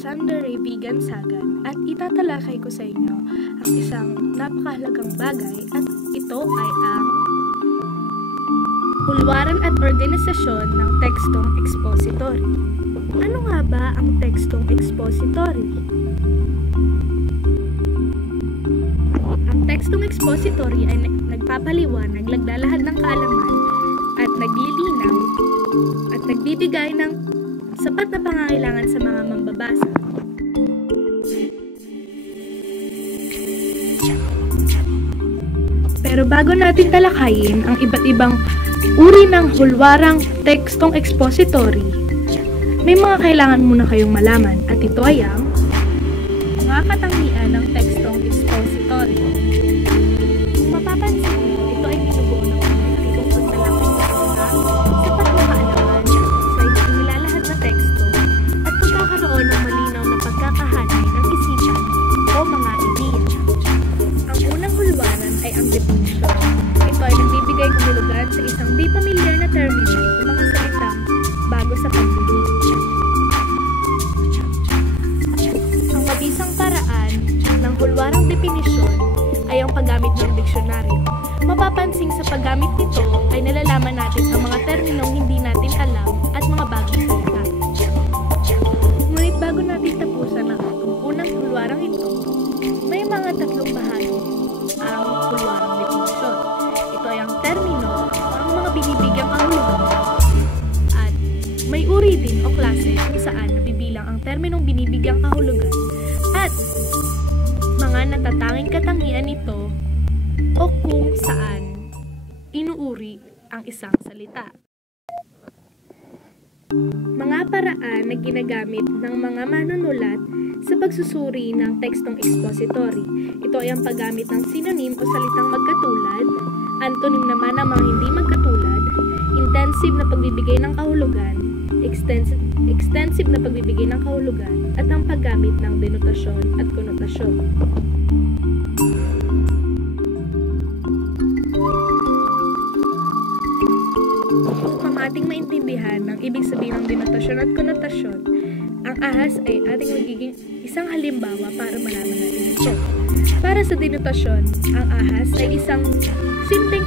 Cassandra Ray Vegan Sagan at itatalakay ko sa inyo ang isang napakahalagang bagay at ito ay ang Hulwaran at organisasyon ng tekstong expository. Ano nga ba ang tekstong expository? Ang tekstong expository ay nagpapaliwanag, naglalahad ng kaalaman at naglilinaw at nagbibigay ng sapat na pangangailangan sa mga mambabasa. Pero bago natin talakayin ang iba't ibang uri ng hulwarang tekstong expository, may mga kailangan muna kayong malaman at ito ay ang mga katangian ng tekstong expository. Ay ang definition. Ito ay nagbibigay kahulugan sa isang di pamilyar na termino o mga salitang bago sa pagdinig. Ang mabisang paraan ng hulwarang definisyon ay ang paggamit ng diksyonaryo. Mapapansin sa paggamit nito ay nalalaman natin ang mga terminong hindi natin alam at mga bagong salita. Ngunit bago natin tapusan ang unang hulwarang ito, may mga tatlong bahagi ang hulwarang definisyon. Ito ay ang termino ang mga binibigyang kahulugan at may uri din o klase kung saan nabibilang ang terminong binibigyang kahulugan at mga natatanging katangian nito o kung saan inuuri ang isang salita. Mga paraan na ginagamit ng mga manunulat sa pagsusuri ng tekstong expository. Ito ay ang paggamit ng synonym o salitang magkatulad, antonym naman ang mga hindi magkatulad, intensive na pagbibigay ng kahulugan, extensive, extensive na pagbibigay ng kahulugan, at ang paggamit ng denotasyon at konotasyon. Ating maintindihan ang ibig sabihin ng denotasyon at konotasyon, ang ahas ay ating magiging isang halimbawa para malaman natin ito. Para sa denotasyon, ang ahas ay isang simpleng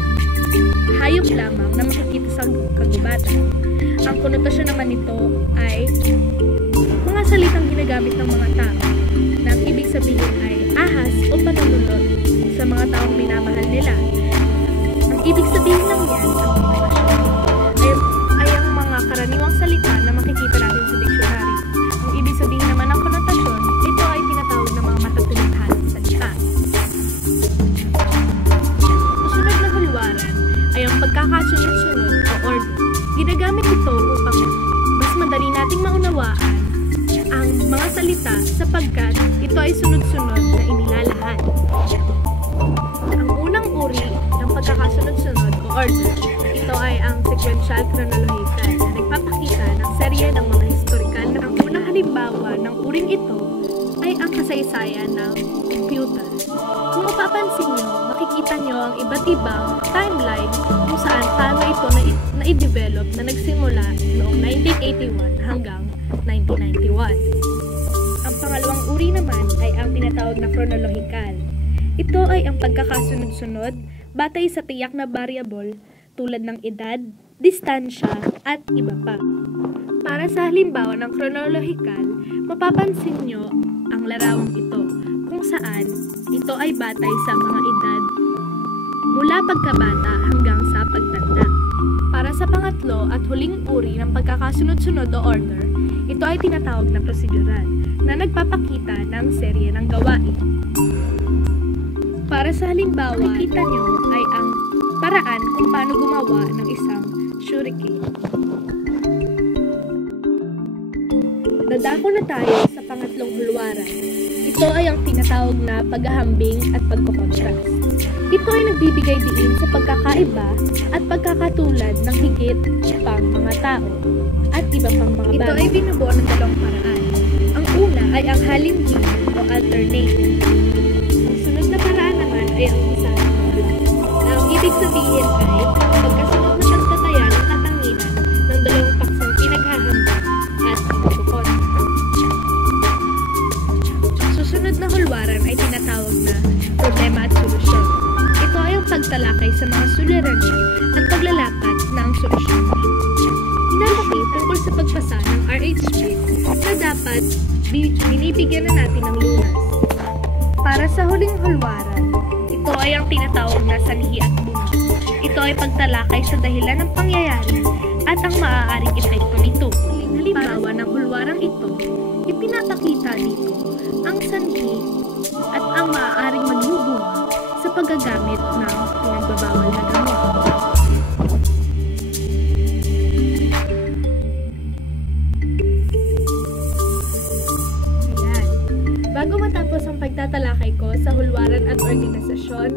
hayop lamang na makikita sa kagubatan. Ang konotasyon naman nito ay mga salitang ginagamit ng mga tao na ang ibig sabihin ay ahas o panunulot sa mga taong minamahal nila. Ang ibig sabihin ng yan, mas madali nating maunawaan ang mga salita sapagkat ito ay sunod-sunod na inilalahad. Ang unang uri ng pagkakasunod-sunod o order, ito ay ang sequential chronological na nagpapakita ng serye ng mga historikal na ang unang halimbawa ng uring ito ay ang kasaysayan ng computer. Kung mapapansin nyo, makikita nyo ang iba't ibang timeline kung na, na-develop na nagsimula noong 1981 hanggang 1991. Ang pangalawang uri naman ay ang tinatawag na chronological. Ito ay ang pagkakasunod-sunod batay sa tiyak na variable tulad ng edad, distansya, at iba pa. Para sa halimbawa ng chronological, mapapansin nyo ang larawang ito kung saan ito ay batay sa mga edad mula pagkabata hanggang sa pagtanda. Para sa pangatlo at huling uri ng pagkakasunod-sunod o order, ito ay tinatawag na procedural na nagpapakita ng serye ng gawain. Para sa halimbawa, makikita nyo ay ang paraan kung paano gumawa ng isang shuriken. Dadako na tayo sa pangatlong hulwaran. Ito ay ang tinatawag na paghahambing at pagkokontrast. Ito ay nagbibigay diin sa pagkakaiba at pagkakatulad ng higit pang mga tao at iba pang mga bagay. Ito ay binubuo ng dalawang paraan. Ang una ay ang halimhim o alternative. Ang sunod na paraan naman ay ang isang na ang ibig sabihin ay toleransya at paglalapat na ang solusyon. Inalaki tungkol sa pagpasa ng RHB na dapat binibigyan na natin ng lunas. Para sa huling hulwaran, ito ay ang tinatawag na sanhi at bunga. Ito ay pagtalakay sa dahilan ng pangyayari at ang maaaring epekto nito. Halimbawa ng hulwarang ito, ipinapakita dito ang sanhi at paggagamit ng pinagbabawal na gamot. Bago matapos ang pagtatalakay ko sa hulwaran at organisasyon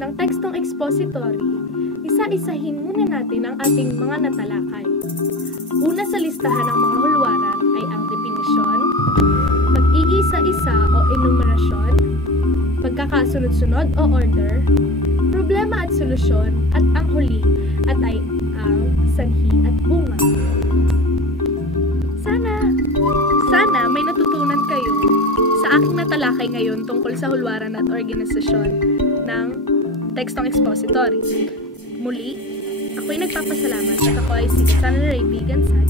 ng tekstong expository, isa-isahin muna natin ang ating mga natalakay. Una sa listahan ng mga hulwaran ay ang definisyon, pag-iisa-isa o enumerasyon, pagkakasunod-sunod o order, problema at solusyon, at ang huli at ay ang sanhi at bunga. Sana, sana may natutunan kayo sa aking natalakay ngayon tungkol sa hulwaran at organisasyon ng tekstong expository. Muli, ako'y nagpapasalamat at ako ay si Sana Ray Vegan Sad.